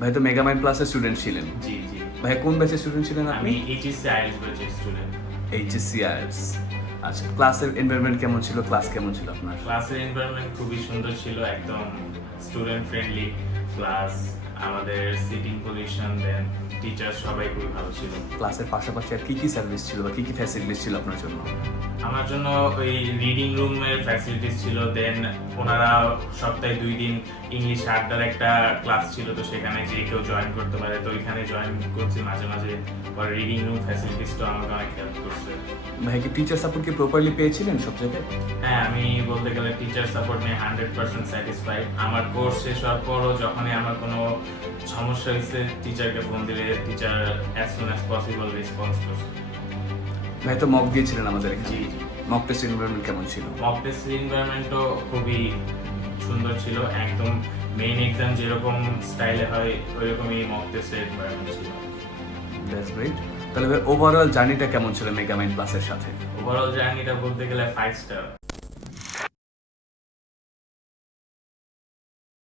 ভাই তো মেগামাইন্ড প্লাসের স্টুডেন্ট ছিলেন। জি জি। ভাই কোন ব্যাচের স্টুডেন্ট ছিলেন আপনি? আমি HSC IELTS ব্যাচের স্টুডেন্ট। HSC IELTS। আচ্ছা, ক্লাসের এনভায়রনমেন্ট কেমন ছিল? ক্লাস কেমন ছিল আপনার? ক্লাসের এনভায়রনমেন্ট খুবই সুন্দর ছিল, একদম স্টুডেন্ট ফ্রেন্ডলি, প্লাস আমাদের সিটিং পজিশন দেন টিচার সবাই খুবই ভালো ছিল। ক্লাসের পাশাপাশি আর কি কি সার্ভিস ছিল বা কি কি ফ্যাসিলিটিস ছিল আপনার জন্য? আমার জন্য ওই রিডিং রুমের ফ্যাসিলিটিস ছিল, দেন ওনারা সপ্তাহে 2 দিন ইংলিশ আড্ডার একটা ক্লাস ছিল, তো সেখানে যে কেউ জয়েন করতে পারে, তো ওইখানে জয়েন করছি মাঝে মাঝে। পরে রিডিং রুম ফ্যাসিলিটিসটা আমাকে অনেক হেল্প করছে। ভাই কি টিচার সাপোর্ট কি প্রপারলি পেয়েছিলেন সব জায়গায়? হ্যাঁ, আমি বলতে গেলে টিচার সাপোর্ট নিয়ে 100% স্যাটিসফাইড। আমার কোর্স শেষ হওয়ার পরও যখনই আমার কোনো সমস্যা হয়েছে, টিচারকে ফোন দিলে teacher as soon as possible response করছে। ভাই তো মক দিয়েছিলেন আমাদের এখানে। জি। মক টেস্ট এনভায়রনমেন্ট কেমন ছিল? মক টেস্ট এনভায়রনমেন্টও খুবই সুন্দর ছিল, একদম মেইন এক্সাম যেরকম স্টাইলে হয় ওইরকমই মক টেস্টের এনভায়রনমেন্ট ছিল। That's great. তাহলে ভাই ওভারঅল জার্নিটা কেমন ছিল মেগামাইন্ড প্লাসের সাথে? ওভারঅল জার্নিটা বলতে গেলে 5 স্টার।